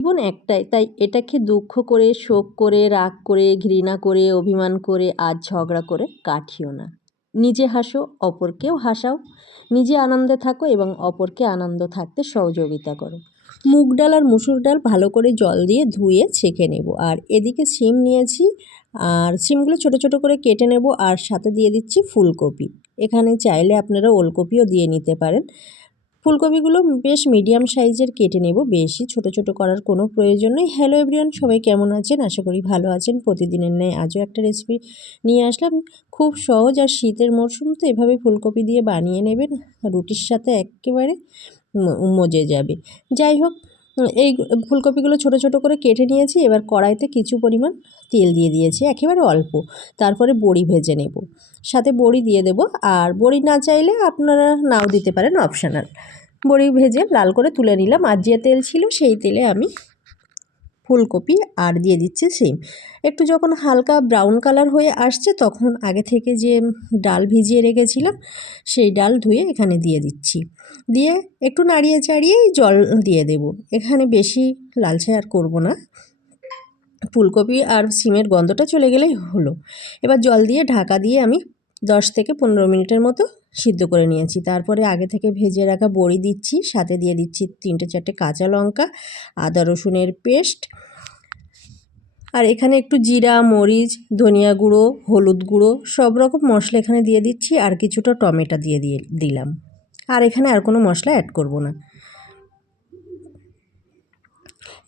জীবন একটাই, তাই এটাকে দুঃখ করে, শোক করে, রাগ করে, ঘৃণা করে, অভিমান করে আজ ঝগড়া করে কাটিও না। নিজে হাসো, অপরকেও হাসাও। নিজে আনন্দে থাকো এবং অপরকে আনন্দ থাকতে সহযোগিতা করো। মুগ ডাল আর মুসুর ডাল ভালো করে জল দিয়ে ধুয়ে ছেঁকে নেব। আর এদিকে সিম নিয়েছি, আর সিমগুলো ছোট ছোট করে কেটে নেব। আর সাথে দিয়ে দিচ্ছি ফুলকপি। এখানে চাইলে আপনারা ওলকপিও দিয়ে নিতে পারেন। ফুলকপিগুলো বেশ মিডিয়াম সাইজের কেটে নেব। বেশি ছোট ছোট করার কোনো প্রয়োজন নেই। হ্যালো এভরিওয়ান সবাই কেমন আছেন? আশা করি ভালো আছেন। প্রতিদিনের ন্যায় আজও একটা রেসিপি নিয়ে আসলাম। খুব সহজ আর শীতের মরশুম, তো এভাবে ফুলকপি দিয়ে বানিয়ে নেবেন। রুটির সাথে একেবারে মজে যাবে। যাই হোক এই ফুলকপিগুলো ছোট ছোট করে কেটে নিয়েছি, এবার কড়াইতে কিছু পরিমাণ তেল দিয়ে দিয়েছি, একেবারে অল্প। তারপরে বড়ি ভেজে নেব। সাথে বড়ি দিয়ে দেব, আর বড়ি না চাইলে আপনারা নাও দিতে পারেন অপশানাল। বড়ি ভেজে লাল করে তুলে নিলাম, আর যে তেল ছিল সেই তেলে আমি ফুলকপি আর দিয়ে দিচ্ছি সিম। একটু যখন হালকা ব্রাউন কালার হয়ে আসছে, তখন আগে থেকে যে ডাল ভিজিয়ে রেখেছিলাম, সেই ডাল ধুয়ে এখানে দিয়ে দিচ্ছি। দিয়ে একটু নাড়িয়ে চাড়িয়েই জল দিয়ে দেব। এখানে বেশি লালচে আর করব না। ফুলকপি আর সিমের গন্ধটা চলে গেলেই হলো। এবার জল দিয়ে ঢাকা দিয়ে আমি দশ থেকে পনেরো মিনিটের মতো সিদ্ধ করে নিয়েছি। তারপরে আগে থেকে ভেজে রাখা বড়ি দিচ্ছি, সাথে দিয়ে দিচ্ছি তিনটে চারটে কাঁচা লঙ্কা, আদা রসুনের পেস্ট আর এখানে একটু জিরা, মরিচ, ধনিয়া গুঁড়ো, হলুদ গুঁড়ো, সব রকম মশলা এখানে দিয়ে দিচ্ছি আর কিছুটা টমেটো দিয়ে দিয়ে দিলাম। আর এখানে আর কোনো মশলা অ্যাড করব না।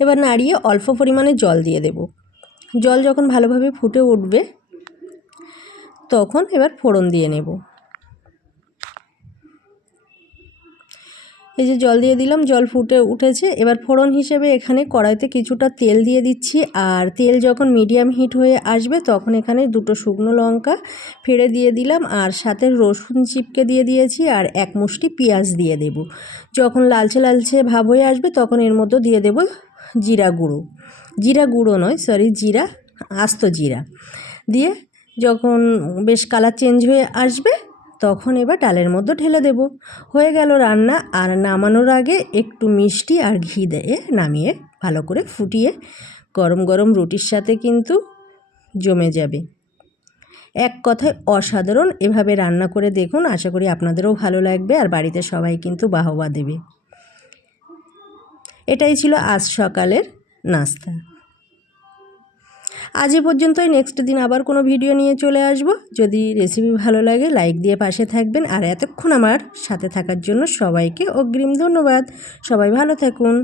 এবার নাড়িয়ে অল্প পরিমাণে জল দিয়ে দেব। জল যখন ভালোভাবে ফুটে উঠবে, তখন এবার ফোড়ন দিয়ে নেব। এই যে জল দিয়ে দিলাম, জল ফুটে উঠেছে। এবার ফোড়ন হিসেবে এখানে কড়াইতে কিছুটা তেল দিয়ে দিচ্ছি। আর তেল যখন মিডিয়াম হিট হয়ে আসবে, তখন এখানে দুটো শুকনো লঙ্কা ফেড়ে দিয়ে দিলাম। আর সাথে রসুন চিপকে দিয়ে দিয়েছি। আর এক মুষ্টি পেঁয়াজ দিয়ে দেব। যখন লালচে লালচে ভাব হয়ে আসবে, তখন এর মধ্যে দিয়ে দেব জিরা গুঁড়ো। জিরা গুঁড়ো নয় সরি জিরা, আস্ত জিরা। দিয়ে যখন বেশ কালার চেঞ্জ হয়ে আসবে তখন এবার ডালের মধ্যে ঢেলে দেব। হয়ে গেল রান্না। আর নামানোর আগে একটু মিষ্টি আর ঘি দিয়ে নামিয়ে ভালো করে ফুটিয়ে গরম গরম রুটির সাথে কিন্তু জমে যাবে। এক কথায় অসাধারণ এভাবে রান্না করে দেখুন। আশা করি আপনাদেরও ভালো লাগবে আর বাড়িতে সবাই কিন্তু বাহবা দেবে। এটাই ছিল আজ সকালের নাস্তা। আজ এ পর্যন্তই নেক্সট দিন আবার কোনো ভিডিও নিয়ে চলে আসব। যদি রেসিপি ভালো লাগে লাইক দিয়ে পাশে থাকবেন। আর এতক্ষণ আমার সাথে থাকার জন্য সবাইকে অগ্রিম ধন্যবাদ। সবাই ভালো থাকুন।